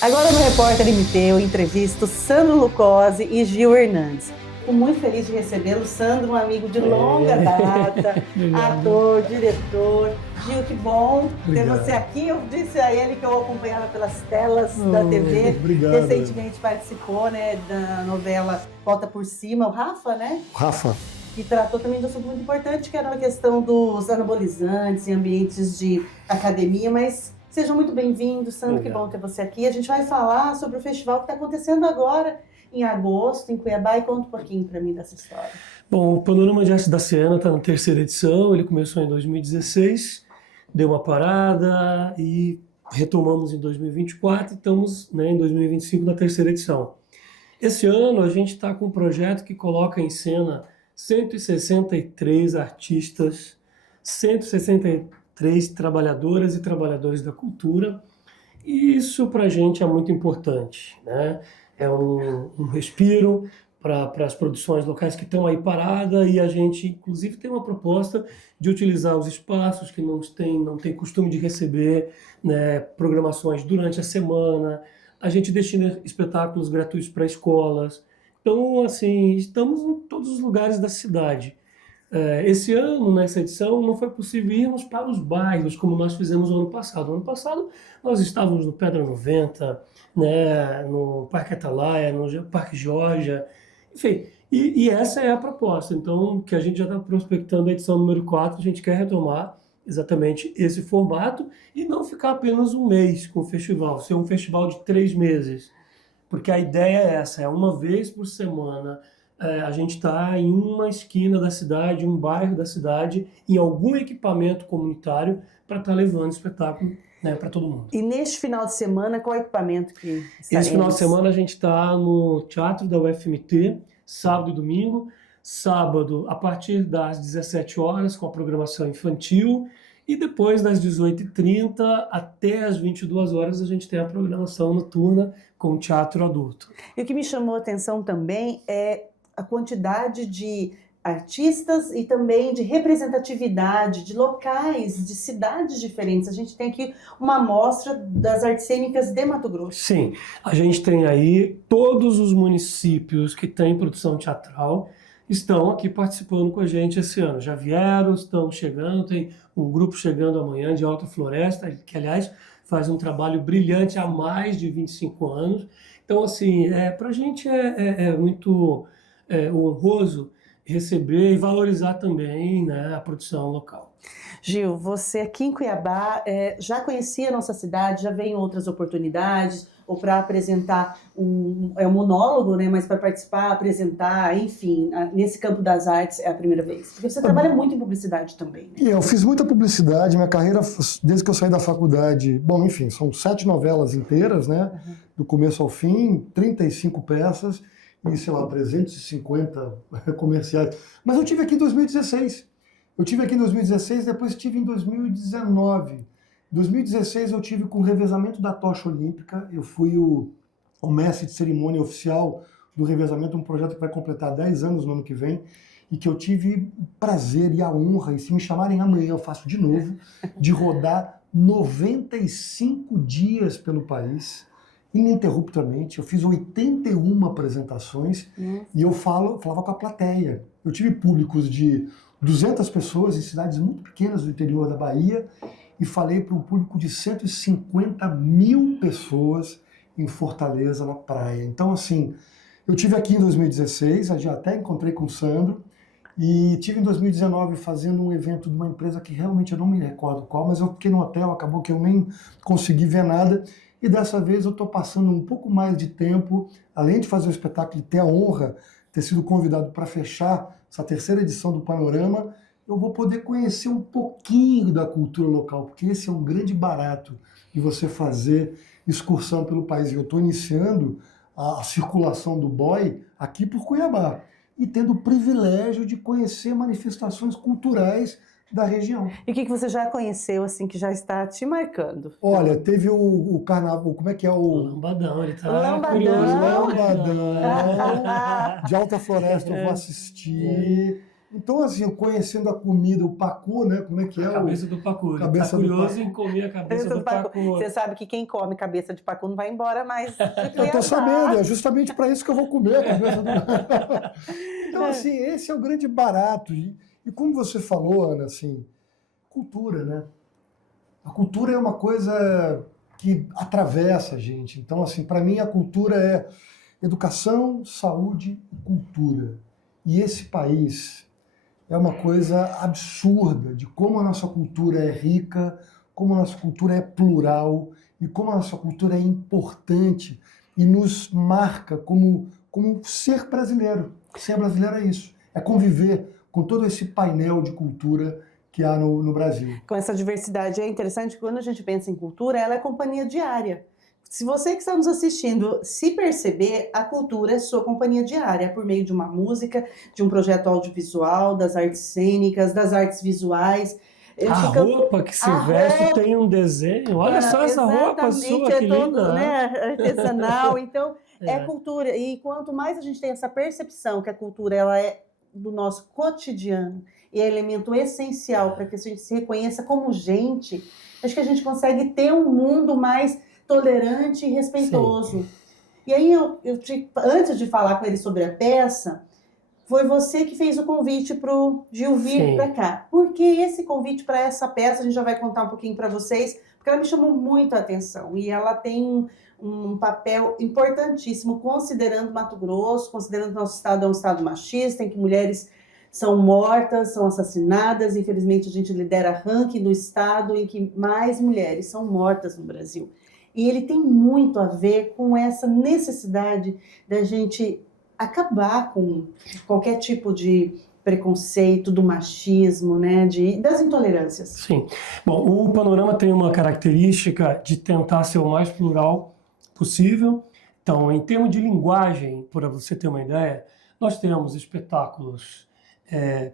Agora no Repórter MT eu entrevisto Sandro Lucchesi e Gil Hernandes. Fico muito feliz de recebê-lo. Sandro, um amigo de longa data, ator, diretor. Gil, que bom ter você aqui. Eu disse a ele que eu acompanhava pelas telas da TV. Obrigado. Recentemente participou, né, da novela Volta por Cima, o Rafa, né? Rafa. Que tratou também de um assunto muito importante, que era a questão dos anabolizantes em ambientes de academia, mas sejam muito bem-vindos, Sandro, que bom ter você aqui. A gente vai falar sobre o festival que está acontecendo agora, em agosto, em Cuiabá, e conta um pouquinho para mim dessa história. Bom, o Panorama de Arte da Ciana está na 3ª edição, ele começou em 2016, deu uma parada e retomamos em 2024 e estamos, né, em 2025 na 3ª edição. Esse ano a gente está com um projeto que coloca em cena 163 artistas, 163 trabalhadoras e trabalhadores da cultura, e isso para a gente é muito importante, né? É um respiro para as produções locais que estão aí paradas, e a gente, inclusive, tem uma proposta de utilizar os espaços que não tem costume de receber, né, programações durante a semana. A gente destina espetáculos gratuitos para escolas. Então, assim, estamos em todos os lugares da cidade. Esse ano, nessa edição, não foi possível irmos para os bairros, como nós fizemos no ano passado. No ano passado, nós estávamos no Pedra 90, né, no Parque Atalaia, no Parque Geórgia, enfim. E essa é a proposta. Então, que a gente já está prospectando a edição número 4, a gente quer retomar exatamente esse formato e não ficar apenas um mês com o festival, ser um festival de 3 meses. Porque a ideia é essa, é uma vez por semana. A gente está em uma esquina da cidade, um bairro da cidade, em algum equipamento comunitário para estar levando espetáculo, né, para todo mundo. E neste final de semana, qual equipamento que estaremos? Esse final de semana a gente está no Teatro da UFMT, sábado e domingo. Sábado, a partir das 17 horas, com a programação infantil, e depois das 18h30 até as 22 horas a gente tem a programação noturna com o teatro adulto. E o que me chamou a atenção também é a quantidade de artistas e também de representatividade de locais, de cidades diferentes. A gente tem aqui uma amostra das artes cênicas de Mato Grosso. Sim, a gente tem aí todos os municípios que têm produção teatral estão aqui participando com a gente esse ano. Já vieram, estão chegando, tem um grupo chegando amanhã de Alta Floresta, que aliás faz um trabalho brilhante há mais de 25 anos. Então, assim, para a gente é muito honroso receber e valorizar também, né, a produção local. Gil, você aqui em Cuiabá já conhecia a nossa cidade, já veio em outras oportunidades, ou para apresentar um monólogo, né, mas para participar, apresentar, enfim, nesse campo das artes é a primeira vez? Porque você trabalha muito em publicidade também, né? Eu fiz muita publicidade, minha carreira, desde que eu saí da faculdade, bom, enfim, são 7 novelas inteiras, né, do começo ao fim, 35 peças, e, sei lá, 350 comerciais. Mas eu tive aqui em 2016. Depois tive em 2019. Em 2016 eu tive com o revezamento da tocha olímpica. Eu fui o mestre de cerimônia oficial do revezamento, um projeto que vai completar 10 anos no ano que vem, e que eu tive o prazer e a honra, e se me chamarem amanhã eu faço de novo, de rodar 95 dias pelo país, ininterruptamente. Eu fiz 81 apresentações e eu falava com a plateia. Eu tive públicos de 200 pessoas em cidades muito pequenas do interior da Bahia e falei para um público de 150 mil pessoas em Fortaleza, na praia. Então, assim, eu tive aqui em 2016, já até encontrei com o Sandro, e tive em 2019 fazendo um evento de uma empresa que realmente eu não me recordo qual, mas eu fiquei no hotel, acabou que eu nem consegui ver nada. E dessa vez eu estou passando um pouco mais de tempo, além de fazer o espetáculo e ter a honra de ter sido convidado para fechar essa 3ª edição do Panorama, eu vou poder conhecer um pouquinho da cultura local, porque esse é um grande barato de você fazer excursão pelo país. E eu estou iniciando a circulação do boy aqui por Cuiabá e tendo o privilégio de conhecer manifestações culturais da região. E o que você já conheceu, assim, que já está te marcando? Olha, teve o carnaval, como é que é o... Lambadão, ele tá Lambadão. curioso. Lambadão de Alta Floresta, eu vou assistir. Então, assim, eu conhecendo a comida, o pacu, né? Como é que é? A cabeça do pacu. Cabeça Tá do curioso pacu. em comer a cabeça do pacu. Você sabe que quem come cabeça de pacu não vai embora mais de Eu Cuiabá. tô sabendo, é justamente para isso que eu vou comer a cabeça do... Então, assim, esse é o grande barato. E como você falou, Ana, assim, cultura, né? A cultura é uma coisa que atravessa a gente. Então, assim, para mim a cultura é educação, saúde e cultura. E esse país é uma coisa absurda de como a nossa cultura é rica, como a nossa cultura é plural e como a nossa cultura é importante e nos marca como ser brasileiro. Ser brasileiro é isso, é conviver com todo esse painel de cultura que há no Brasil. Com essa diversidade é interessante que quando a gente pensa em cultura, ela é companhia diária. Se você que está nos assistindo se perceber, a cultura é sua companhia diária, por meio de uma música, de um projeto audiovisual, das artes cênicas, das artes visuais. Roupa que se veste tem um desenho. Olha só essa roupa sua, que todo, linda. Né, artesanal. Então, é cultura. E quanto mais a gente tem essa percepção que a cultura ela é do nosso cotidiano e é elemento essencial para que a gente se reconheça como gente, acho que a gente consegue ter um mundo mais tolerante e respeitoso. Sim. E aí, antes de falar com ele sobre a peça, foi você que fez o convite para o Gil vir para cá. Por que esse convite para essa peça? A gente já vai contar um pouquinho para vocês, porque ela me chamou muito a atenção e ela tem um papel importantíssimo, considerando Mato Grosso, considerando que nosso estado é um estado machista, em que mulheres são mortas, são assassinadas. Infelizmente, a gente lidera ranking do estado em que mais mulheres são mortas no Brasil. E ele tem muito a ver com essa necessidade da gente acabar com qualquer tipo de preconceito, do machismo, né, das intolerâncias. Sim. Bom, o Panorama tem uma característica de tentar ser o mais plural possível. Então, em termos de linguagem, para você ter uma ideia, nós temos espetáculos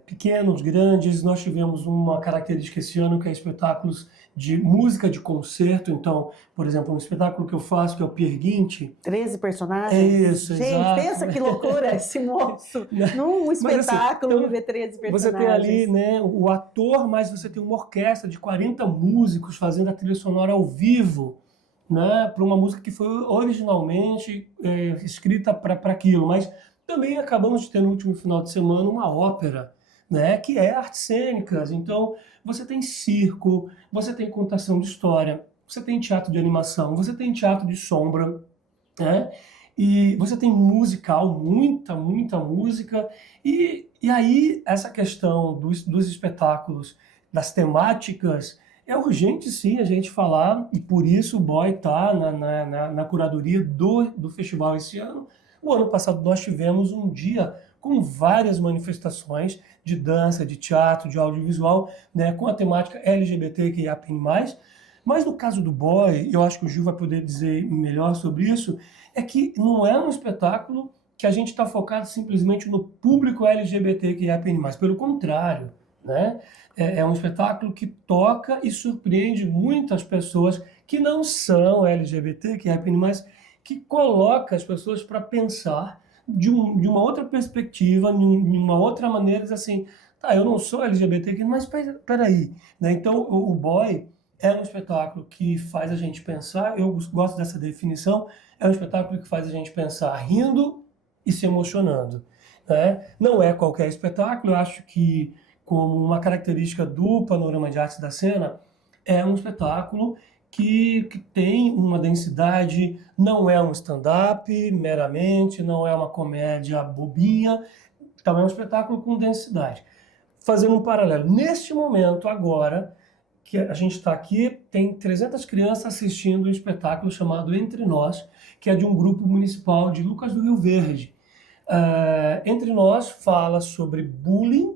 pequenos, grandes. Nós tivemos uma característica esse ano que é espetáculos de música de concerto. Então, por exemplo, um espetáculo que eu faço, que é o Pirguinte. 13 personagens? Isso, gente, exato. Pensa que loucura esse moço. Num espetáculo, assim, viver 13 personagens. Você tem ali, né, o ator, mas você tem uma orquestra de 40 músicos fazendo a trilha sonora ao vivo, né, para uma música que foi originalmente escrita para aquilo. Mas também acabamos de ter no último final de semana uma ópera, né, que é artes cênicas. Então, você tem circo, você tem contação de história, você tem teatro de animação, você tem teatro de sombra, né, e você tem musical, muita música. E aí, essa questão dos espetáculos, das temáticas, é urgente sim a gente falar, e por isso o Boy está na curadoria do festival esse ano. O ano passado nós tivemos um dia com várias manifestações de dança, de teatro, de audiovisual, né, com a temática LGBTQIA+. Mas no caso do Boy, eu acho que o Gil vai poder dizer melhor sobre isso, é que não é um espetáculo que a gente está focado simplesmente no público LGBTQIA+. Pelo contrário, né, é um espetáculo que toca e surpreende muitas pessoas que não são LGBTQIA+, que coloca as pessoas para pensar de uma outra perspectiva, de uma outra maneira, diz assim, tá, eu não sou LGBT, mas peraí, né? Então o Boy é um espetáculo que faz a gente pensar, eu gosto dessa definição, é um espetáculo que faz a gente pensar rindo e se emocionando, né? Não é qualquer espetáculo, eu acho que, como uma característica do Panorama de Artes da Cena, é um espetáculo que tem uma densidade, não é um stand-up meramente, não é uma comédia bobinha, então é um espetáculo com densidade. Fazendo um paralelo, neste momento agora, que a gente está aqui, tem 300 crianças assistindo um espetáculo chamado Entre Nós, que é de um grupo municipal de Lucas do Rio Verde. Entre Nós fala sobre bullying,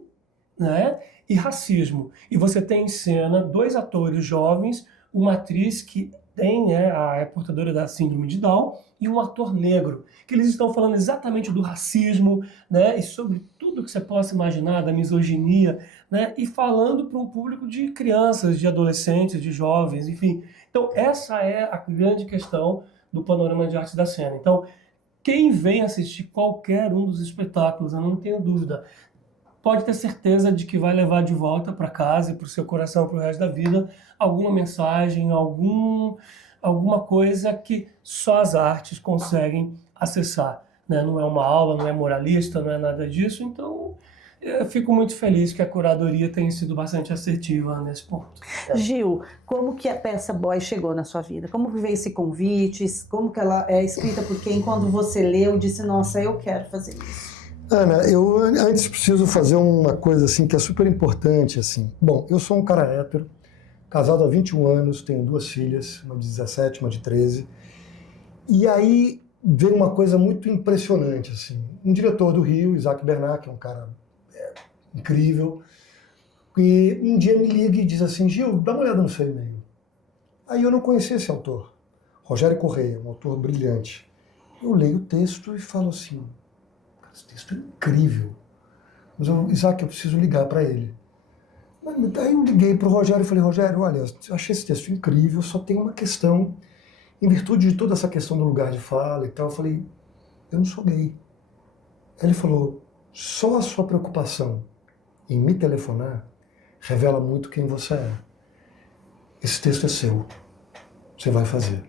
né, e racismo. E você tem em cena 2 atores jovens, uma atriz que é portadora da síndrome de Down e um ator negro, que eles estão falando exatamente do racismo, né, e sobre tudo que você possa imaginar, da misoginia, né, e falando para um público de crianças, de adolescentes, de jovens, enfim. Então essa é a grande questão do Panorama de Artes da Cena. Então, quem vem assistir qualquer um dos espetáculos, eu não tenho dúvida, pode ter certeza de que vai levar de volta para casa e para o seu coração para o resto da vida alguma mensagem, alguma coisa que só as artes conseguem acessar, né? Não é uma aula, não é moralista, não é nada disso, então eu fico muito feliz que a curadoria tenha sido bastante assertiva nesse ponto. Gil, como que a peça Boy chegou na sua vida? Como que veio esse convite? Como que ela é escrita por quem? Quando você leu, disse, nossa, eu quero fazer isso. Ana, eu antes preciso fazer uma coisa assim que é super importante. Assim. Bom, eu sou um cara hétero, casado há 21 anos, tenho 2 filhas, uma de 17, uma de 13. E aí veio uma coisa muito impressionante. Assim. Um diretor do Rio, Isaac Bernat, que é um cara incrível, e um dia me liga e diz assim, Gil, dá uma olhada no seu e-mail. Aí eu não conhecia esse autor, Rogério Correia, um autor brilhante. Eu leio o texto e falo assim, esse texto é incrível, mas Isaac, eu preciso ligar para ele. Aí eu liguei para o Rogério e falei, Rogério, olha, eu achei esse texto incrível, só tem uma questão, em virtude de toda essa questão do lugar de fala e tal, eu falei, eu não sou gay. Aí ele falou, só a sua preocupação em me telefonar revela muito quem você é. Esse texto é seu. Você vai fazer.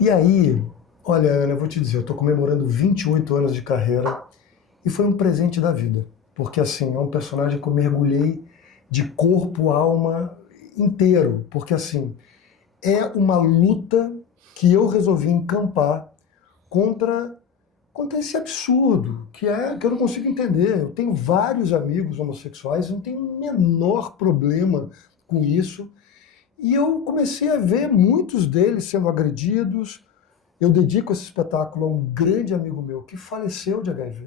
E aí, olha, Ana, eu vou te dizer, eu estou comemorando 28 anos de carreira e foi um presente da vida. Porque, assim, é um personagem que eu mergulhei de corpo, alma inteiro. Porque, assim, é uma luta que eu resolvi encampar contra esse absurdo, que eu não consigo entender. Eu tenho vários amigos homossexuais, não tenho o menor problema com isso. E eu comecei a ver muitos deles sendo agredidos. Eu dedico esse espetáculo a um grande amigo meu que faleceu de HIV.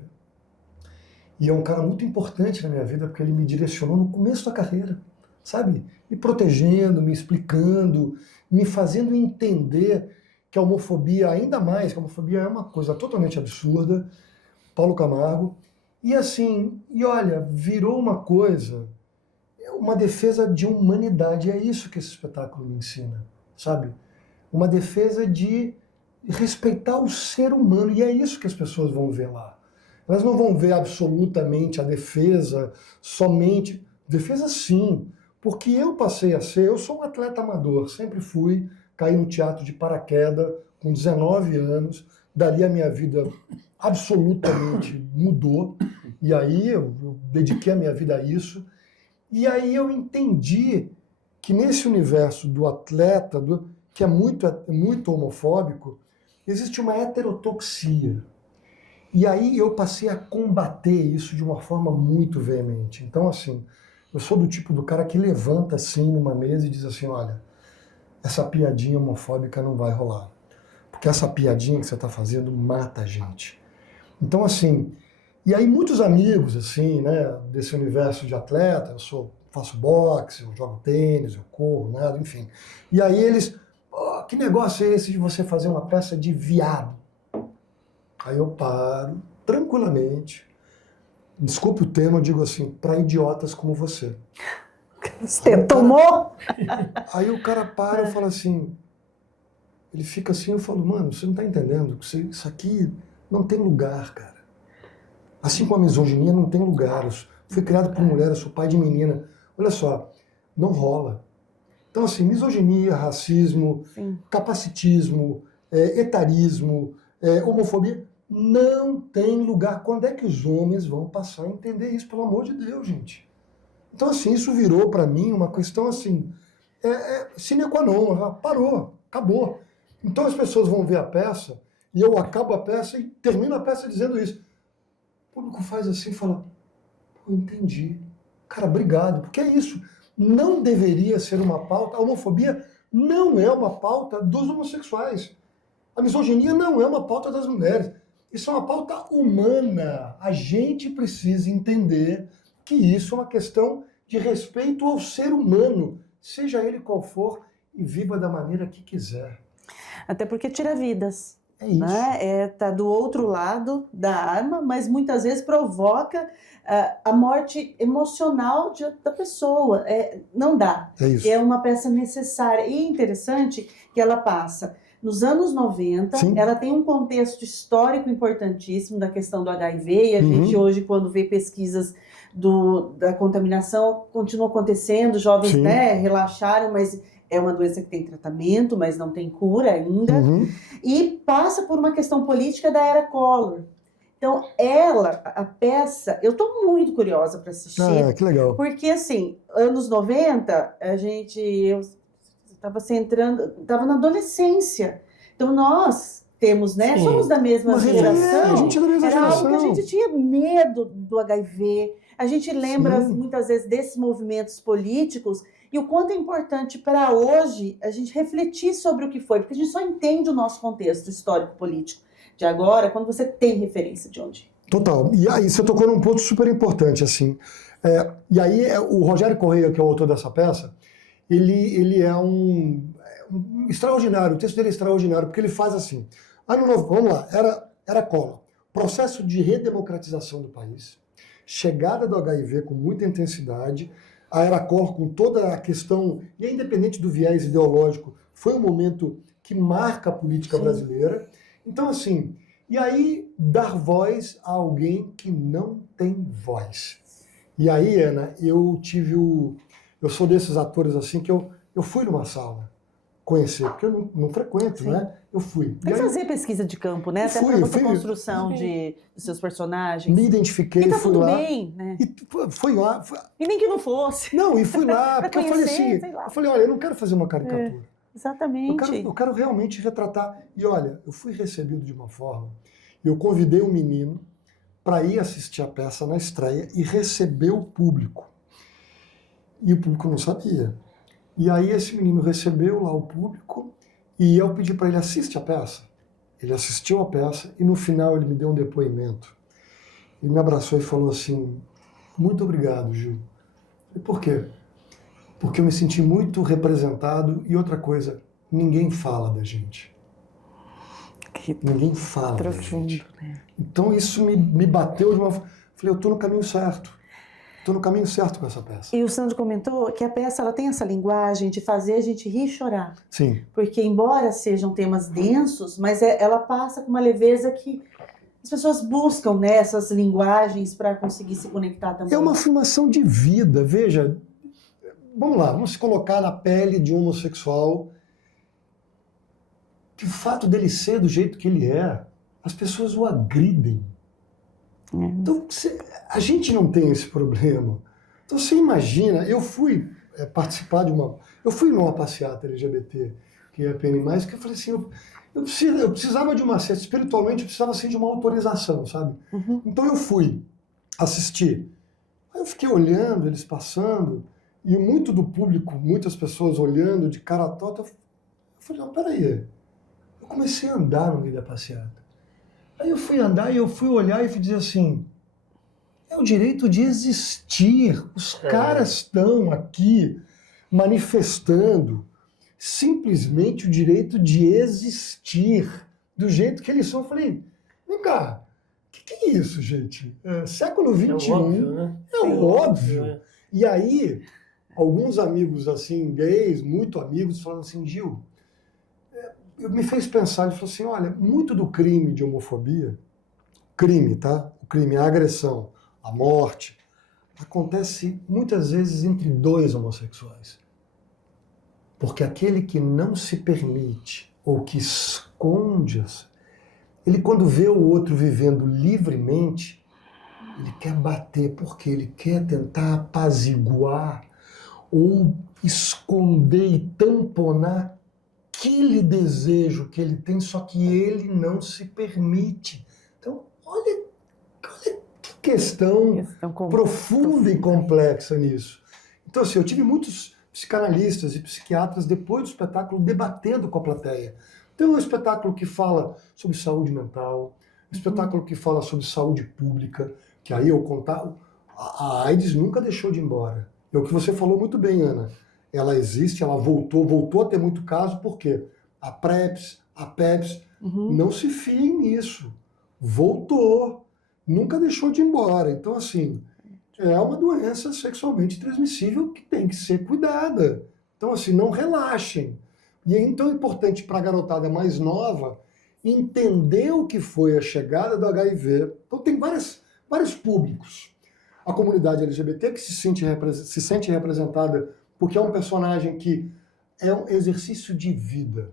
E é um cara muito importante na minha vida, porque ele me direcionou no começo da carreira, sabe? Me protegendo, me explicando, me fazendo entender que a homofobia, ainda mais, que a homofobia é uma coisa totalmente absurda, Paulo Camargo, e assim, e olha, virou uma coisa, uma defesa de humanidade, é isso que esse espetáculo me ensina, sabe? Uma defesa de respeitar o ser humano, e é isso que as pessoas vão ver lá. Elas não vão ver absolutamente a defesa, somente, defesa sim, porque eu passei a ser, eu sou um atleta amador, sempre fui, caí no teatro de paraquedas com 19 anos, dali a minha vida absolutamente mudou, e aí eu dediquei a minha vida a isso, e aí eu entendi que nesse universo do atleta, que é muito homofóbico, existe uma heterotoxia. E aí eu passei a combater isso de uma forma muito veemente. Então, assim, eu sou do tipo do cara que levanta assim numa mesa e diz assim, olha, essa piadinha homofóbica não vai rolar. Porque essa piadinha que você está fazendo mata a gente. Então, assim, e aí muitos amigos, assim, né, desse universo de atleta, faço boxe, eu jogo tênis, eu corro, nada, enfim. E aí eles, oh, que negócio é esse de você fazer uma peça de viado? Aí eu paro, tranquilamente, desculpe o termo, eu digo assim, para idiotas como você. Você tomou? Aí o cara para e fala assim, ele fica assim, eu falo, mano, você não tá entendendo, isso aqui não tem lugar, cara. Assim como a misoginia não tem lugar, eu fui criado por mulher, eu sou pai de menina, olha só, não rola. Então assim, misoginia, racismo, sim, capacitismo, etarismo, homofobia, não tem lugar. Quando é que os homens vão passar a entender isso, pelo amor de Deus, gente? Então, assim, isso virou para mim uma questão, assim, sine qua non, parou, acabou. Então as pessoas vão ver a peça, e eu acabo a peça e termino a peça dizendo isso. O público faz assim e fala, pô, entendi. Cara, obrigado, porque é isso. Não deveria ser uma pauta, a homofobia não é uma pauta dos homossexuais. A misoginia não é uma pauta das mulheres. Isso é uma pauta humana. A gente precisa entender que isso é uma questão de respeito ao ser humano, seja ele qual for, e viva da maneira que quiser. Até porque tira vidas. É isso. Né? Tá do outro lado da arma, mas muitas vezes provoca a morte emocional da pessoa. Não dá. É isso. É uma peça necessária. E interessante que ela passa nos anos 90, sim, ela tem um contexto histórico importantíssimo da questão do HIV, e a gente hoje, quando vê pesquisas da contaminação continua acontecendo, jovens, Sim. né, relaxaram, mas é uma doença que tem tratamento, mas não tem cura ainda, e passa por uma questão política da era Collor. Então, a peça, eu estou muito curiosa para assistir, Que legal. porque, assim, anos 90, eu estava na adolescência, então nós temos, né, somos da mesma geração, a gente é da mesma era geração. algo que a gente tinha medo do HIV, a gente lembra Sim. muitas vezes desses movimentos políticos, e o quanto é importante para hoje a gente refletir sobre o que foi, porque a gente só entende o nosso contexto histórico-político de agora quando você tem referência de onde. Total. E aí você tocou num ponto super importante, assim. E aí o Rogério Correia, que é o autor dessa peça, ele é um extraordinário, o texto dele é extraordinário, porque ele faz assim, vamos lá, era Collor, processo de redemocratização do país, chegada do HIV com muita intensidade, a era Collor com toda a questão, e é independente do viés ideológico, foi um momento que marca a política brasileira. Então, assim, e aí dar voz a alguém que não tem voz. E aí, Ana, eu sou desses atores assim que eu fui numa sala conhecer, porque eu não frequento, né? Eu fui. Tem que fazer pesquisa de campo, né? Até para a construção dos seus personagens. Me identifiquei, e tá fui tudo lá. Bem, né? E fui lá. E nem que não fosse. Não, e fui lá, porque conhecer, eu falei assim, eu falei, olha, eu não quero fazer uma caricatura. Exatamente. Eu quero realmente retratar. E olha, eu fui recebido de uma forma, eu convidei um menino para ir assistir a peça na estreia e receber o público. E o público não sabia. E aí esse menino recebeu lá o público e eu pedi para ele assistir a peça. Ele assistiu a peça e no final ele me deu um depoimento. Ele me abraçou e falou assim, muito obrigado, Gil. E por quê? Porque eu me senti muito representado e outra coisa, ninguém fala da gente. Ninguém fala da gente. Né? Então isso me bateu de uma forma. Falei, eu estou no caminho certo. Estou no caminho certo com essa peça. E o Sandro comentou que a peça ela tem essa linguagem de fazer a gente rir e chorar. Sim. Porque embora sejam temas densos, mas ela passa com uma leveza que as pessoas buscam, né, essas linguagens para conseguir se conectar também. É uma afirmação de vida. Veja, vamos lá, vamos se colocar na pele de um homossexual. Que o fato dele ser do jeito que ele é, as pessoas o agridem. Então, a gente não tem esse problema. Então, você imagina, eu fui participar eu fui numa passeata LGBT, que é PN+, que eu falei assim, eu precisava de uma, espiritualmente, eu precisava assim, de uma autorização, sabe? Então eu fui assistir. Aí eu fiquei olhando, eles passando, e muito do público, muitas pessoas olhando de cara torta, eu falei, não, peraí. Eu comecei a andar no meio da passeata. Aí eu fui andar e eu fui olhar e fui dizer assim, é o direito de existir. Os caras estão aqui manifestando simplesmente o direito de existir do jeito que eles são. Eu falei, vem cá, o que é isso, gente? Século XXI. É óbvio, né? É óbvio. E aí, alguns amigos assim, gays, muito amigos, falaram assim, Gil, me fez pensar, ele falou assim, olha, muito do crime de homofobia, crime, tá? O crime, a agressão, a morte, acontece muitas vezes entre dois homossexuais. Porque aquele que não se permite, ou que esconde, ele quando vê o outro vivendo livremente, ele quer bater, porque ele quer tentar apaziguar, ou esconder e tamponar aquele desejo que ele tem, só que ele não se permite. Então, olha que questão profunda e complexa nisso. Então, assim, eu tive muitos psicanalistas e psiquiatras depois do espetáculo debatendo com a plateia. Tem um espetáculo que fala sobre saúde mental, um espetáculo que fala sobre saúde pública, que aí eu contava, a AIDS nunca deixou de ir embora. É o que você falou muito bem, Ana. Ela existe, ela voltou a ter muito caso, por quê? A PrEPs, a PEPs, não se fiem nisso. Voltou, nunca deixou de ir embora. Então, assim, é uma doença sexualmente transmissível que tem que ser cuidada. Então, assim, não relaxem. E é então importante para a garotada mais nova entender o que foi a chegada do HIV. Então, tem vários públicos. a comunidade LGBT que se sente representada porque é um personagem que é um exercício de vida,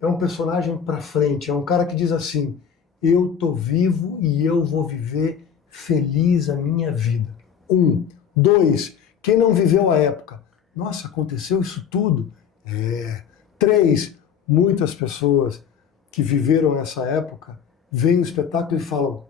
é um personagem para frente, é um cara que diz assim, eu tô vivo e eu vou viver feliz a minha vida. 1. 2. Quem não viveu a época? Nossa, aconteceu isso tudo? 3. Muitas pessoas que viveram essa época veem o espetáculo e falam,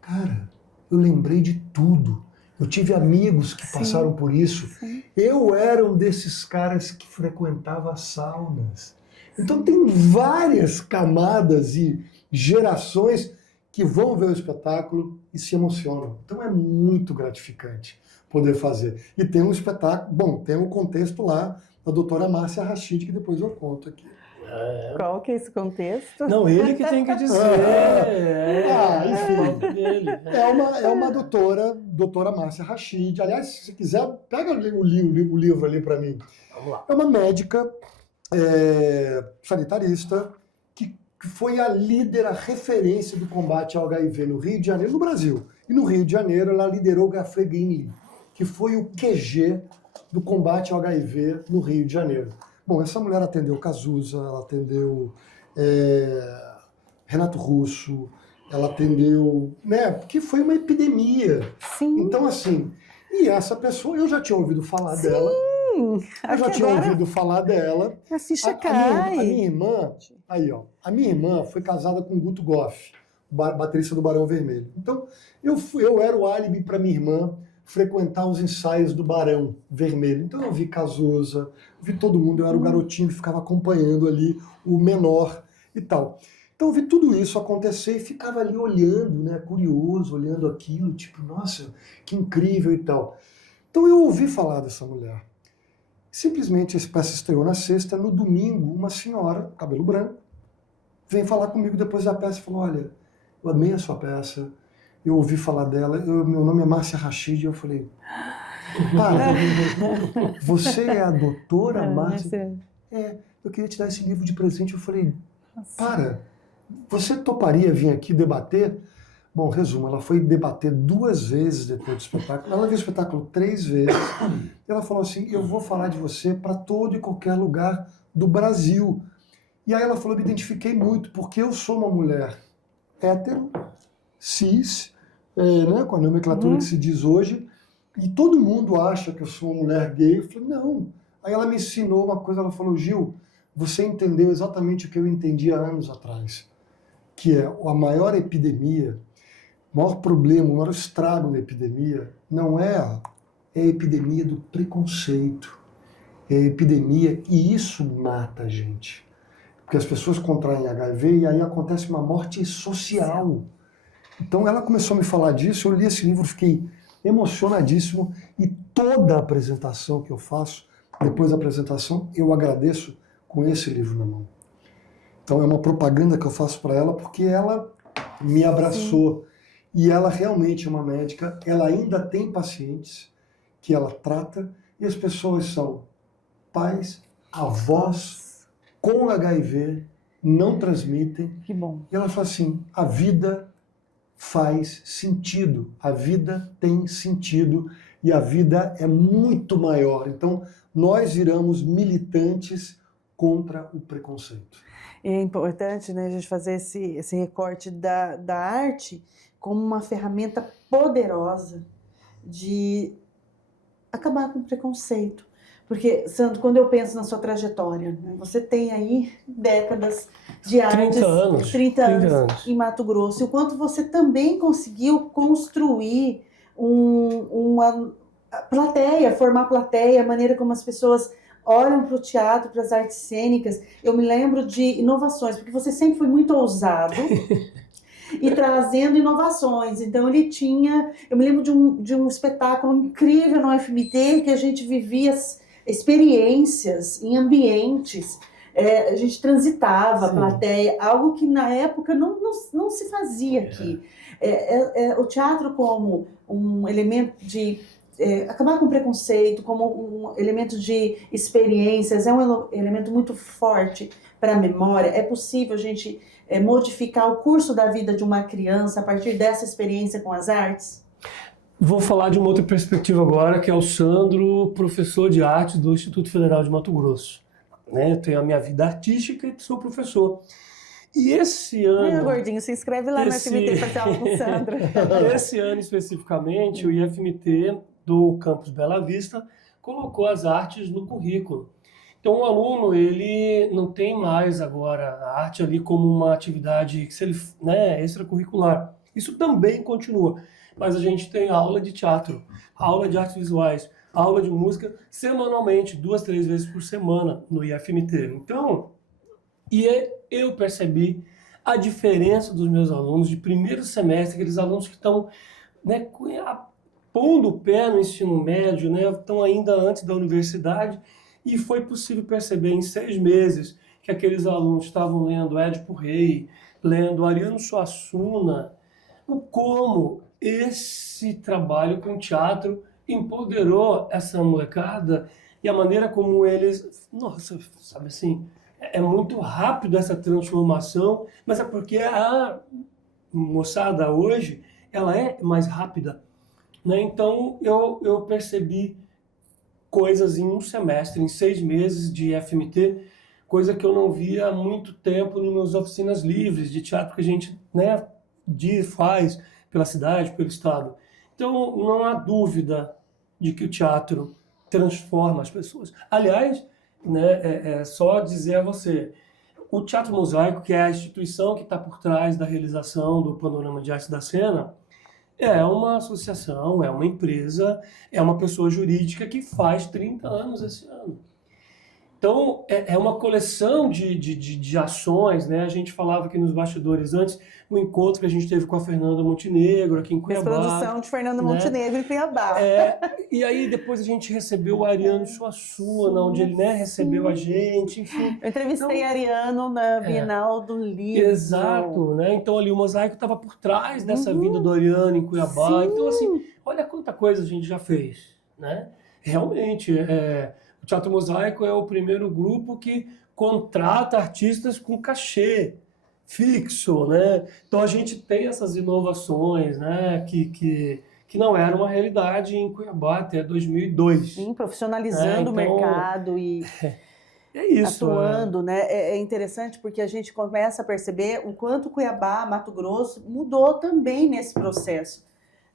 cara, eu lembrei de tudo. Eu tive amigos que passaram por isso. Sim. Eu era um desses caras que frequentava saunas. Então tem várias camadas e gerações que vão ver o espetáculo e se emocionam. Então é muito gratificante poder fazer. E tem um espetáculo, bom, tem um contexto lá da doutora Márcia Rachid, que depois eu conto aqui. Qual que é esse contexto? Não, ele que tem que dizer. Enfim. Dele. É uma doutora Márcia Rachid. Aliás, se você quiser, pega o livro ali para mim. Vamos lá. É uma médica sanitarista que foi a líder, a referência do combate ao HIV no Rio de Janeiro, no Brasil. E no Rio de Janeiro ela liderou o Gafreguinli, que foi o QG do combate ao HIV no Rio de Janeiro. Bom, essa mulher atendeu Cazuza, ela atendeu Renato Russo, ela atendeu, que foi uma epidemia. Sim. Então, assim, e essa pessoa, eu já tinha ouvido falar dela. Eu já tinha ouvido falar dela. A ficha cai. A minha irmã, a minha irmã foi casada com Guto Goff, baterista do Barão Vermelho. Então, eu era o álibi para minha irmã frequentar os ensaios do Barão Vermelho. Então eu vi Cazuza, vi todo mundo, eu era o garotinho que ficava acompanhando ali o menor e tal. Então eu vi tudo isso acontecer e ficava ali olhando, curioso, olhando aquilo, tipo, nossa, que incrível e tal. Então eu ouvi falar dessa mulher. Simplesmente essa peça estreou na sexta, no domingo, uma senhora, cabelo branco, vem falar comigo depois da peça e falou, olha, eu amei a sua peça, eu ouvi falar dela, meu nome é Márcia Rachid, e eu falei, você é a doutora Márcia? Eu queria te dar esse livro de presente. Eu falei, você toparia vir aqui debater? Bom, resumo, ela foi debater 2 vezes depois do espetáculo, ela viu o espetáculo 3 vezes, e ela falou assim, eu vou falar de você para todo e qualquer lugar do Brasil. E aí ela falou, me identifiquei muito, porque eu sou uma mulher hétero, cis, com a nomenclatura que se diz hoje, e todo mundo acha que eu sou uma mulher gay. Eu falei, não. Aí ela me ensinou uma coisa, ela falou, Gil, você entendeu exatamente o que eu entendi há anos atrás, que é a maior epidemia, o maior problema, o maior estrago da epidemia não é a epidemia do preconceito, é a epidemia, e isso mata a gente. Porque as pessoas contraem HIV e aí acontece uma morte social. Então ela começou a me falar disso, eu li esse livro, fiquei emocionadíssimo, e toda a apresentação que eu faço, depois da apresentação, eu agradeço com esse livro na mão. Então é uma propaganda que eu faço para ela, porque ela me abraçou. Sim. E ela realmente é uma médica, ela ainda tem pacientes que ela trata, e as pessoas são pais, avós, com HIV, não transmitem. Que bom. E ela fala assim, a vida faz sentido, a vida tem sentido e a vida é muito maior. Então, nós viramos militantes contra o preconceito. É importante, a gente fazer esse recorte da arte como uma ferramenta poderosa de acabar com o preconceito. Porque, Sandro, quando eu penso na sua trajetória, você tem aí décadas de artes, 30 anos em Mato Grosso, e o quanto você também conseguiu construir uma plateia, formar plateia, a maneira como as pessoas olham para o teatro, para as artes cênicas. Eu me lembro de inovações, porque você sempre foi muito ousado e trazendo inovações. Então eu me lembro de um espetáculo incrível no FMT, que a gente vivia experiências em ambientes, a gente transitava a plateia, algo que na época não se fazia aqui. O teatro como um elemento de acabar com o preconceito, como um elemento de experiências, é um elemento muito forte para a memória. É possível a gente modificar o curso da vida de uma criança a partir dessa experiência com as artes? Vou falar de uma outra perspectiva agora, que é o Sandro, professor de arte do Instituto Federal de Mato Grosso. Né? Eu tenho a minha vida artística e sou professor. E esse ano... Gordinho, se inscreve lá no FMT para ter aula com o Sandro. Esse ano especificamente, o IFMT do Campus Bela Vista colocou as artes no currículo. Então o aluno, ele não tem mais agora a arte ali como uma atividade extracurricular. Isso também continua, mas a gente tem aula de teatro, aula de artes visuais, aula de música semanalmente, 2, 3 vezes por semana no IFMT. Então, eu percebi a diferença dos meus alunos de primeiro semestre, aqueles alunos que estão, né, pondo o pé no ensino médio, né, estão ainda antes da universidade, e foi possível perceber em 6 meses que aqueles alunos estavam lendo Édipo Rei, lendo Ariano Suassuna, como esse trabalho com teatro empoderou essa molecada e a maneira como eles, nossa, sabe assim, é muito rápido essa transformação, mas é porque a moçada hoje, ela é mais rápida, né? Então eu percebi coisas em um semestre, em 6 meses de FMT, coisa que eu não via há muito tempo nas minhas oficinas livres de teatro que a gente, né, faz pela cidade, pelo estado. Então não há dúvida de que o teatro transforma as pessoas. Aliás, né, é só dizer a você, o Teatro Mosaico, que é a instituição que está por trás da realização do Panorama de Arte da Cena, é uma associação, é uma empresa, é uma pessoa jurídica que faz 30 anos esse ano. Então, é uma coleção de ações, né? A gente falava aqui nos bastidores antes, o encontro que a gente teve com a Fernanda Montenegro aqui em Cuiabá. Produção de Fernanda Montenegro em Cuiabá. E aí depois a gente recebeu o Ariano Suassuna, onde ele, né, recebeu a gente, enfim. Eu entrevistei Ariano na Bienal do Livro. Exato, né? Então ali o Mosaico estava por trás dessa vinda do Ariano em Cuiabá. Então assim, olha quanta coisa a gente já fez, né? Realmente, o Teatro Mosaico é o primeiro grupo que contrata artistas com cachê fixo, né? Então a gente tem essas inovações, né? Que não era uma realidade em Cuiabá até 2002. Sim, profissionalizando o mercado e isso, atuando, né? É interessante porque a gente começa a perceber o quanto Cuiabá, Mato Grosso, mudou também nesse processo.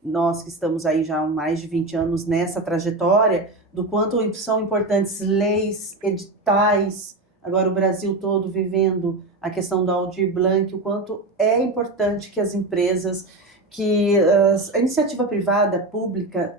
Nós que estamos aí já há mais de 20 anos nessa trajetória, do quanto são importantes leis, editais, agora o Brasil todo vivendo a questão do Aldir Blanc, o quanto é importante que as empresas, que a iniciativa privada, pública,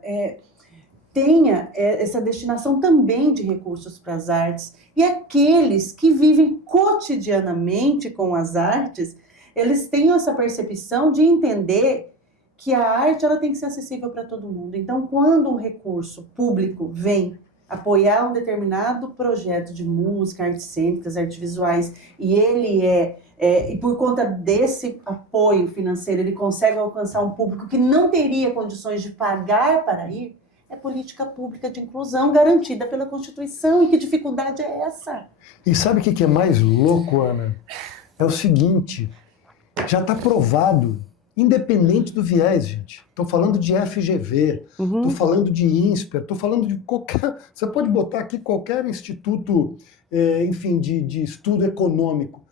tenha essa destinação também de recursos para as artes, e aqueles que vivem cotidianamente com as artes, eles tenham essa percepção de entender que a arte ela tem que ser acessível para todo mundo. Então, quando um recurso público vem apoiar um determinado projeto de música, artes cênicas, artes visuais, e ele e por conta desse apoio financeiro, ele consegue alcançar um público que não teria condições de pagar para ir, é política pública de inclusão garantida pela Constituição. E que dificuldade é essa? E sabe o que é mais louco, Ana? É o seguinte, já está provado, independente do viés, gente. Estou falando de FGV, estou falando de INSPER, estou falando de qualquer... Você pode botar aqui qualquer instituto, enfim, de estudo econômico.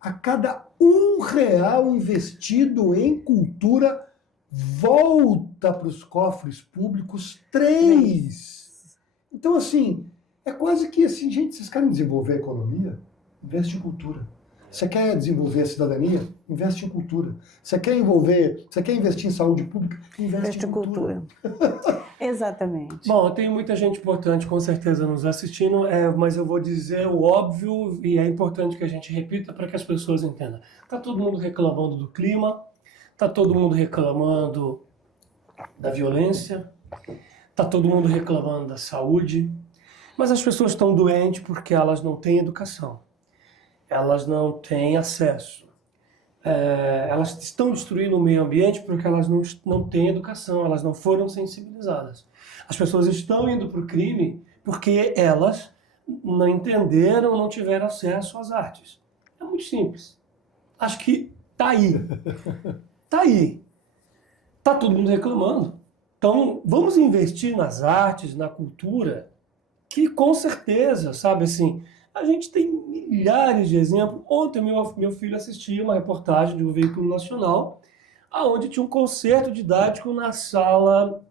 A cada R$1 investido em cultura, volta para os cofres públicos 3. Então, assim, é quase que assim, gente, vocês querem desenvolver a economia? Investe em cultura. Você quer desenvolver a cidadania? Investe em cultura. Você quer investir em saúde pública? Investe em cultura. Exatamente. Bom, tem muita gente importante com certeza nos assistindo, mas eu vou dizer o óbvio e é importante que a gente repita para que as pessoas entendam. Está todo mundo reclamando do clima, está todo mundo reclamando da violência, está todo mundo reclamando da saúde, mas as pessoas estão doentes porque elas não têm educação. Elas não têm acesso. Elas estão destruindo o meio ambiente porque elas não têm educação, elas não foram sensibilizadas. As pessoas estão indo para o crime porque elas não entenderam, não tiveram acesso às artes. É muito simples. Acho que tá aí. Tá aí. Tá todo mundo reclamando. Então, vamos investir nas artes, na cultura, que com certeza, sabe assim, a gente tem milhares de exemplos. Ontem meu filho assistia uma reportagem de um veículo nacional, aonde tinha um concerto didático na sala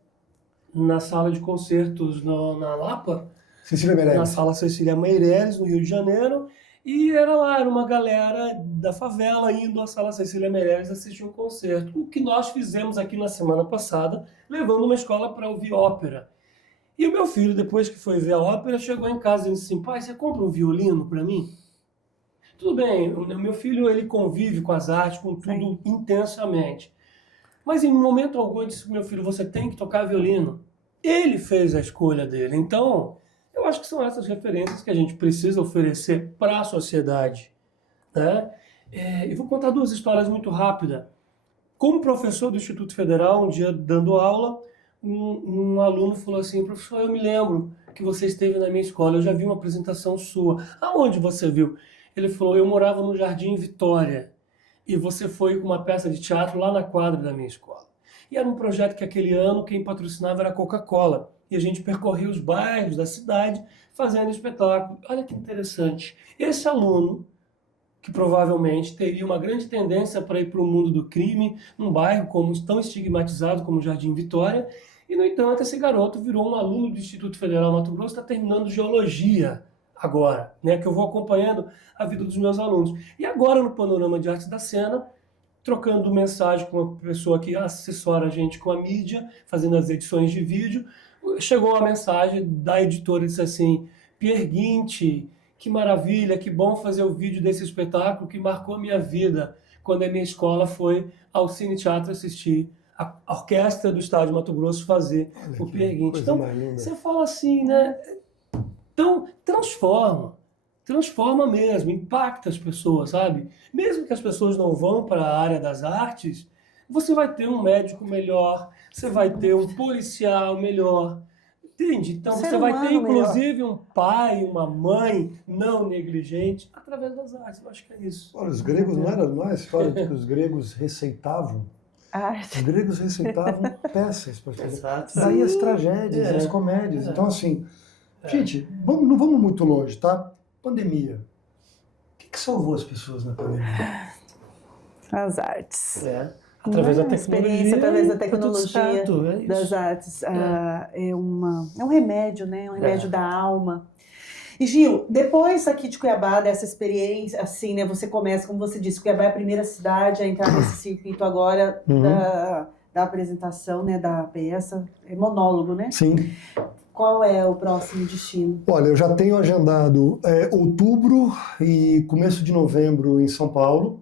de concertos na Lapa, Cecília na Meirelles. sala Cecília Meirelles, no Rio de Janeiro, e era uma galera da favela indo à sala Cecília Meirelles assistir um concerto. O que nós fizemos aqui na semana passada, levando uma escola para ouvir ópera. E o meu filho, depois que foi ver a ópera, chegou em casa e disse assim, pai, você compra um violino para mim? Tudo bem, o meu filho ele convive com as artes, com tudo intensamente. Mas em momento algum eu disse, meu filho, você tem que tocar violino. Ele fez a escolha dele. Então, eu acho que são essas referências que a gente precisa oferecer para a sociedade, né? Eu vou contar 2 histórias muito rápidas. Como professor do Instituto Federal, um dia dando aula, um aluno falou assim, professor, eu me lembro que você esteve na minha escola, eu já vi uma apresentação sua. Aonde você viu? Ele falou, eu morava no Jardim Vitória e você foi com uma peça de teatro lá na quadra da minha escola. E era um projeto que aquele ano quem patrocinava era a Coca-Cola. E a gente percorria os bairros da cidade fazendo espetáculo. Olha que interessante. Esse aluno, que provavelmente teria uma grande tendência para ir para o mundo do crime, num bairro tão estigmatizado como o Jardim Vitória, e, no entanto, esse garoto virou um aluno do Instituto Federal Mato Grosso, está terminando geologia agora, né, que eu vou acompanhando a vida dos meus alunos. E agora, no Panorama de Artes da Cena, trocando mensagem com uma pessoa que assessora a gente com a mídia, fazendo as edições de vídeo, chegou uma mensagem da editora e disse assim, Pierre Guinti, que maravilha, que bom fazer o vídeo desse espetáculo que marcou a minha vida, quando a minha escola foi ao Cine Teatro assistir a orquestra do Estado de Mato Grosso fazer o Pierre Guinti. Então, você fala assim, né? Então, transforma mesmo, impacta as pessoas, sabe? Mesmo que as pessoas não vão para a área das artes, você vai ter um médico melhor, você vai ter um policial melhor, entende? Então você vai ter inclusive um pai, uma mãe não negligente através das artes, eu acho que é isso. Olha, os gregos não é a história de que os gregos receitavam? Os gregos receitavam peças para fazer. Daí as tragédias, as comédias. Então assim, gente, não vamos muito longe, tá? Pandemia. O que salvou as pessoas na pandemia? As artes. Através da tecnologia. Experiência, através da tecnologia, certo, das artes. É um remédio, né? Um remédio da alma. E Gil, depois aqui de Cuiabá, dessa experiência, assim, né? Você começa, como você disse, Cuiabá é a primeira cidade a entrar nesse circuito agora da apresentação, né? Da peça. É monólogo, né? Sim. Qual é o próximo destino? Olha, eu já tenho agendado outubro e começo de novembro em São Paulo.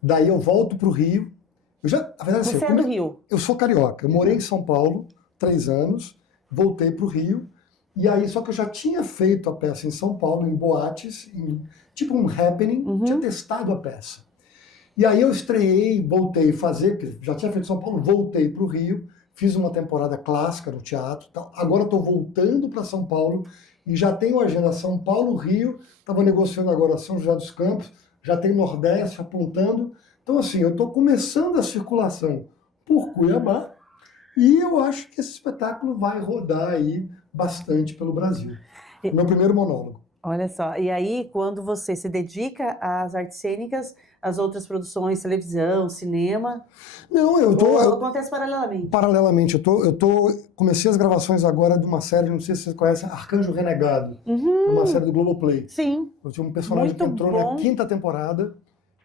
Daí eu volto para o Rio. Na verdade, Você é do Rio? Eu sou carioca. Eu morei em São Paulo 3 anos, voltei para o Rio. E aí, só que eu já tinha feito a peça em São Paulo, em boates, tipo um happening, tinha testado a peça. E aí eu estreiei, voltei a fazer, porque já tinha feito em São Paulo, voltei para o Rio, fiz uma temporada clássica no teatro. Tal. Agora estou voltando para São Paulo e já tenho agenda São Paulo, Rio, estava negociando agora São José dos Campos, já tem Nordeste apontando. Então, assim, eu estou começando a circulação por Cuiabá e eu acho que esse espetáculo vai rodar aí bastante pelo Brasil. Meu primeiro monólogo. Olha só, e aí quando você se dedica às artes cênicas, às outras produções, televisão, cinema... Não, acontece paralelamente? Paralelamente, comecei as gravações agora de uma série, não sei se vocês conhecem, Arcanjo Renegado, uma série do Globoplay. Sim. Eu tinha um personagem que entrou na 5ª temporada,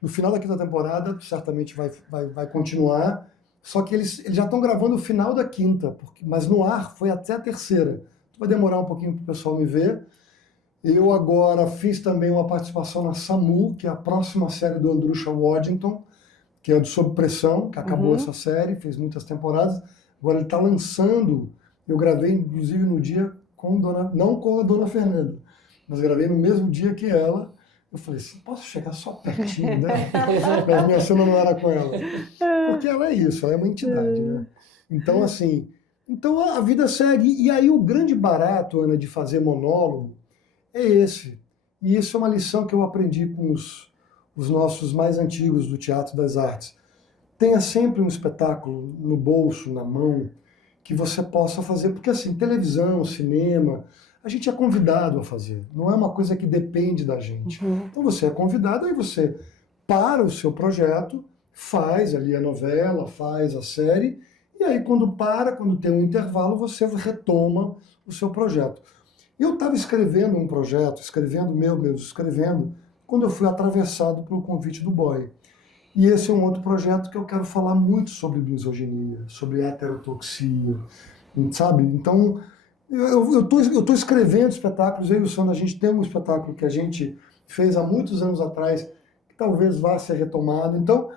no final da 5ª temporada, certamente vai continuar, só que eles já estão gravando o final da 5ª, mas no ar foi até a 3ª. Vai demorar um pouquinho para o pessoal me ver. Eu agora fiz também uma participação na SAMU, que é a próxima série do Andrusha Waddington, que é do Sob Pressão, que acabou essa série, fez muitas temporadas. Agora ele está lançando, eu gravei inclusive no dia não com a Dona Fernanda, mas gravei no mesmo dia que ela. Eu falei assim, posso chegar só pertinho, né? Mas minha cena não era com ela. Porque ela é isso, ela é uma entidade, né? Então, assim, a vida segue. E aí o grande barato, Ana, de fazer monólogo é esse. E isso é uma lição que eu aprendi com os nossos mais antigos do Teatro das Artes. Tenha sempre um espetáculo no bolso, na mão, que você possa fazer, porque assim, televisão, cinema, a gente é convidado a fazer, não é uma coisa que depende da gente. Então você é convidado, aí você para o seu projeto, faz ali a novela, faz a série, e aí quando tem um intervalo, você retoma o seu projeto. Eu estava escrevendo um projeto, escrevendo, quando eu fui atravessado pelo convite do Boy. E esse é um outro projeto que eu quero falar muito sobre misoginia, sobre heterotoxia, sabe? Então, eu tô escrevendo espetáculos, eu e o Sandro, a gente tem um espetáculo que a gente fez há muitos anos atrás, que talvez vá ser retomado. Então,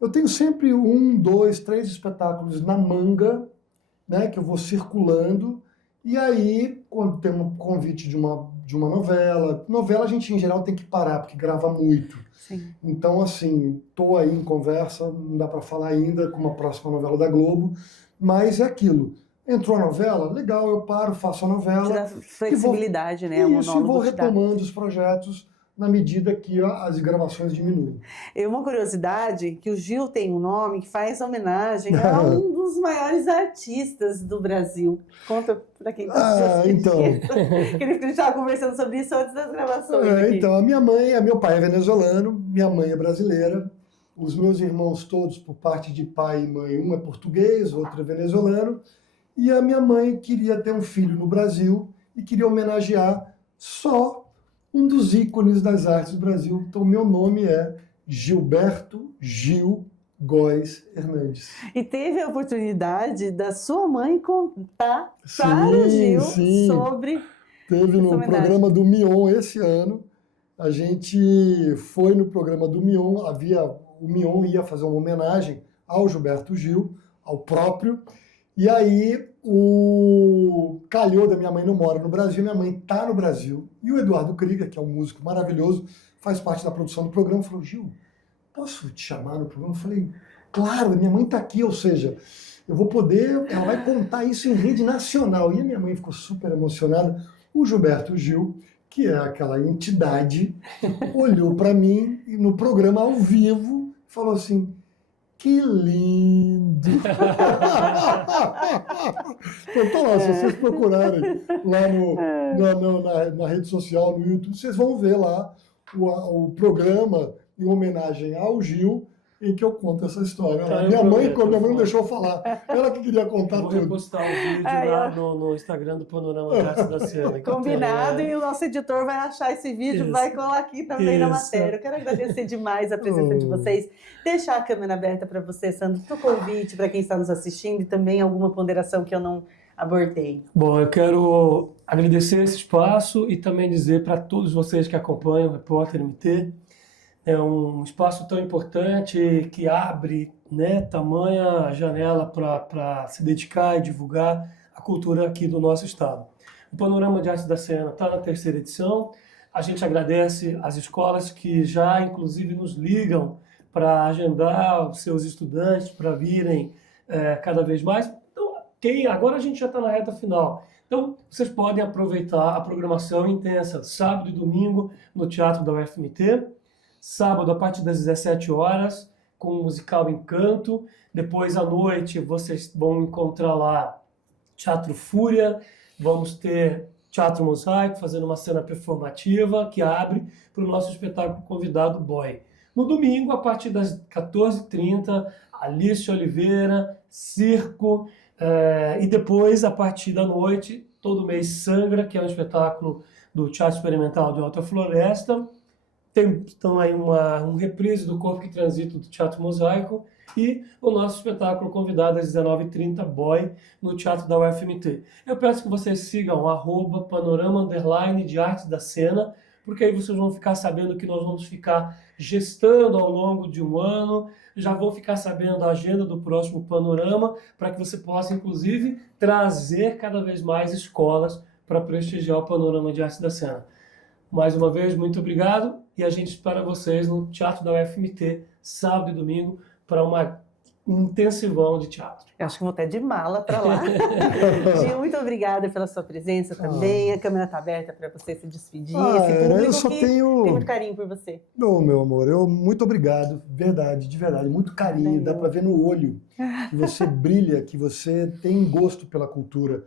eu tenho sempre 1, 2, 3 espetáculos na manga, né, que eu vou circulando, e aí, quando tem um convite de uma novela a gente em geral tem que parar, porque grava muito. Sim. Então, assim, estou aí em conversa, não dá para falar ainda com uma próxima novela da Globo, mas é aquilo. Entrou a novela, legal, eu paro, faço a novela. Te dá flexibilidade, né? Isso, e vou retomando os projetos na medida que as gravações diminuem. E uma curiosidade, que o Gil tem um nome que faz homenagem a um dos maiores artistas do Brasil. Conta para quem está assistindo. Então. Que ele estava conversando sobre isso antes das gravações. Então, meu pai é venezuelano, minha mãe é brasileira, os meus irmãos todos, por parte de pai e mãe, um é português, outro é venezuelano, e a minha mãe queria ter um filho no Brasil e queria homenagear só um dos ícones das artes do Brasil. Então, meu nome é Gilberto Gil Góes Hernandes. E teve a oportunidade da sua mãe contar para o Gil sobre... Teve no programa do Mion esse ano. A gente foi no programa do Mion. O Mion ia fazer uma homenagem ao Gilberto Gil, ao próprio. E aí, calhou da minha mãe não mora no Brasil, minha mãe está no Brasil. E o Eduardo Krieger, que é um músico maravilhoso, faz parte da produção do programa, falou: Gil, posso te chamar no programa? Eu falei: claro, minha mãe está aqui, ou seja, eu vou poder, ela vai contar isso em rede nacional. E a minha mãe ficou super emocionada. O Gilberto Gil, que é aquela entidade, olhou para mim e no programa ao vivo falou assim: que lindo! Então tá lá, se vocês procurarem lá na rede social, no YouTube, vocês vão ver lá o programa em homenagem ao Gil, em que eu conto essa história. Minha mãe não deixou falar. Ela que queria contar tudo. Vou repostar o vídeo lá no Instagram do Panorama de Artes da Cena. Combinado, e o nosso editor vai achar esse vídeo, vai colar aqui também na matéria. Eu quero agradecer demais a presença de vocês. Deixar a câmera aberta para você, Sandro, para o convite, para quem está nos assistindo, e também alguma ponderação que eu não abordei. Bom, eu quero agradecer esse espaço e também dizer para todos vocês que acompanham o Repórter MT, é um espaço tão importante que abre, né, tamanha janela para se dedicar e divulgar a cultura aqui do nosso estado. O Panorama de Artes da Cena está na 3ª edição. A gente agradece às escolas que já, inclusive, nos ligam para agendar os seus estudantes para virem cada vez mais. Então, agora a gente já está na reta final. Então, vocês podem aproveitar a programação intensa, sábado e domingo, no Teatro da UFMT. Sábado, a partir das 17 horas, com o musical Encanto. Depois, à noite, vocês vão encontrar lá Teatro Fúria. Vamos ter Teatro Mosaico, fazendo uma cena performativa que abre para o nosso espetáculo convidado Boy. No domingo, a partir das 14h30, Alice Oliveira, circo. E depois, a partir da noite, todo mês Sangra, que é um espetáculo do Teatro Experimental de Alta Floresta. Tem então aí um reprise do Corpo que Transita do Teatro Mosaico e o nosso espetáculo convidado às 19h30, Boy, no Teatro da UFMT. Eu peço que vocês sigam @panorama_ de Artes da Cena, porque aí vocês vão ficar sabendo que nós vamos ficar gestando ao longo de um ano, já vão ficar sabendo a agenda do próximo Panorama, para que você possa, inclusive, trazer cada vez mais escolas para prestigiar o Panorama de Artes da Cena. Mais uma vez, muito obrigado, e a gente espera vocês no Teatro da UFMT, sábado e domingo, para uma um intensivão de teatro. Eu acho que vou até de mala para lá. Gil, muito obrigada pela sua presença também. A câmera está aberta para você se despedir. Esse público eu só tem muito carinho por você. Não, meu amor, muito obrigado, verdade, de verdade, muito carinho. Dá para ver no olho que você brilha, que você tem gosto pela cultura.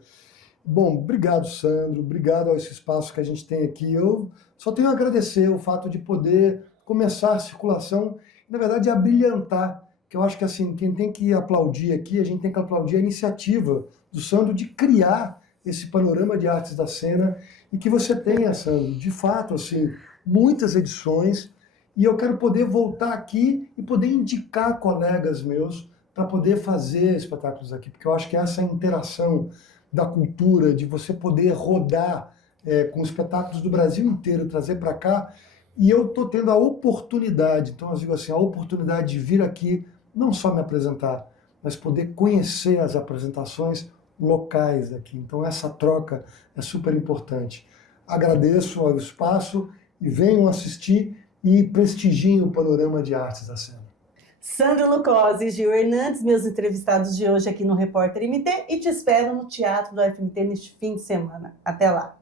Bom, obrigado, Sandro, obrigado a esse espaço que a gente tem aqui. Eu só tenho a agradecer o fato de poder começar a circulação, na verdade, a brilhantar. Que eu acho que assim, quem tem que aplaudir aqui, a gente tem que aplaudir a iniciativa do Sandro de criar esse panorama de artes da cena e que você tenha, Sandro, de fato, assim, muitas edições, e eu quero poder voltar aqui e poder indicar colegas meus para poder fazer espetáculos aqui, porque eu acho que essa interação da cultura, de você poder rodar com espetáculos do Brasil inteiro, trazer para cá, e eu estou tendo a oportunidade, então eu digo assim, a oportunidade de vir aqui, não só me apresentar, mas poder conhecer as apresentações locais aqui. Então essa troca é super importante. Agradeço ao espaço e venham assistir e prestigiem o panorama de artes da cena. Sandro Lucchesi e Gil Hernandes, meus entrevistados de hoje aqui no Repórter MT, e te espero no Teatro do FMT neste fim de semana. Até lá!